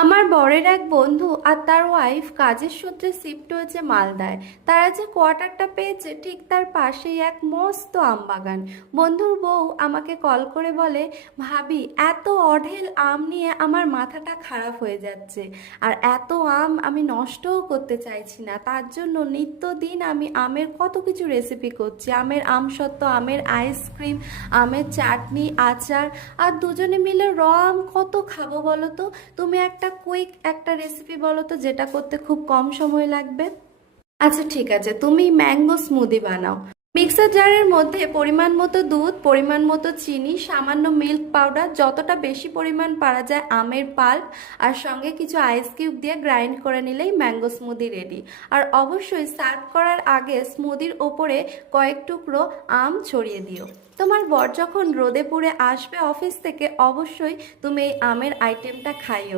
আমার বরের এক বন্ধু আর তার ওয়াইফ কাজের সূত্রে শিফট হয়েছে মালদায়। তারা যে কোয়ার্টারটা পেয়েছে ঠিক তার পাশেই এক মস্ত আম বাগান। বন্ধুর বউ আমাকে কল করে বলে, ভাবি এত অঢেল আম নিয়ে আমার মাথাটা খারাপ হয়ে যাচ্ছে। আর এত আম আমি নষ্টও করতে চাইছি না, তার জন্য নিত্যদিন আমি আমের কত কিছু রেসিপি করছি, আমের আমসত্ত্ব, আমের আইসক্রিম, আমের চাটনি, আচার। আর দুজনে মিলে র আম কত খাবো বলো তো। তুমি একটা কুইক একটা রেসিপি বলো তো যেটা করতে খুব কম সময় লাগবে। আচ্ছা ঠিক আছে, তুমি ম্যাঙ্গো স্মুদি বানাও। মিক্সার জারের মধ্যে পরিমাণ মতো দুধ, পরিমাণ মতো চিনি, সামান্য মিল্ক পাউডার, যতটা বেশি পরিমাণ পারা যায় আমের পাল্প, আর সঙ্গে কিছু আইস কিউব দিয়ে গ্রাইন্ড করে নিলেই ম্যাঙ্গো স্মুদি রেডি। আর অবশ্যই সার্ভ করার আগে স্মুদির ওপরে কয়েক টুকরো আম ছড়িয়ে দিও। তোমার বর যখন রোদে পুড়ে আসবে অফিস থেকে, অবশ্যই তুমি এই আমের আইটেমটা খাইও।